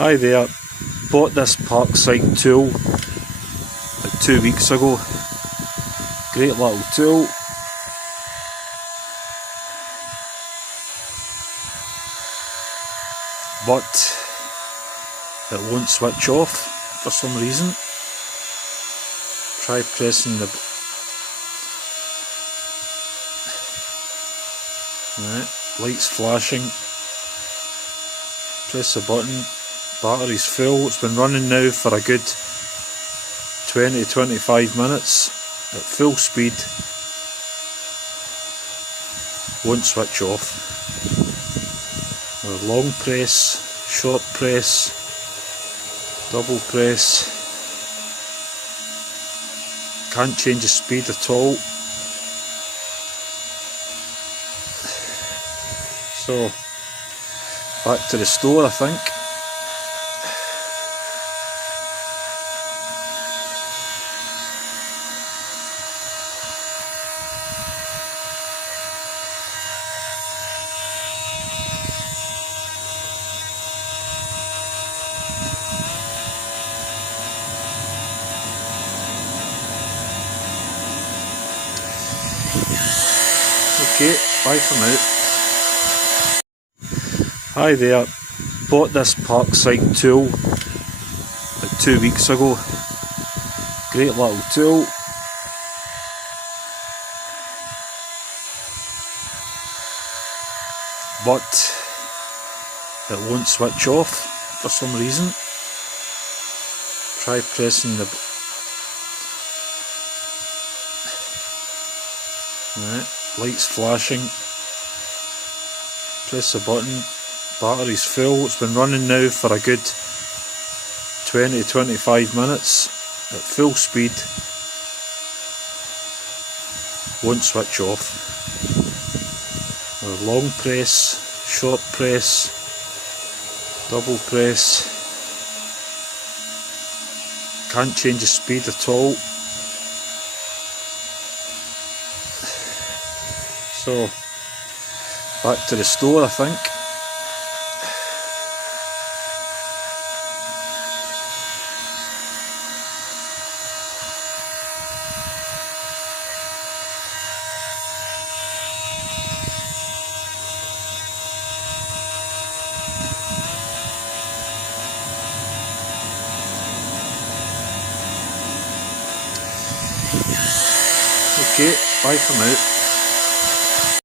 Hi there, bought this Parkside tool like 2 weeks ago. Great little tool. But it won't switch off for some reason. Try pressing the... Right, lights flashing. Press the button. Battery's full. It's been running now for a good 20-25 minutes at full speed. Won't switch off. Long press, short press, double press. Can't change the speed at all. So back to the store, I think. Okay, bye for now. Hi there, bought this Parkside tool like 2 weeks ago. Great little tool. But it won't switch off for some reason. Try pressing the... Right, lights flashing. Press the button. Battery's full. It's been running now for a good 20-25 minutes at full speed. Won't switch off. Long press, short press, double press. Can't change the speed at all. So back to the store, I think. Okay, bye for now.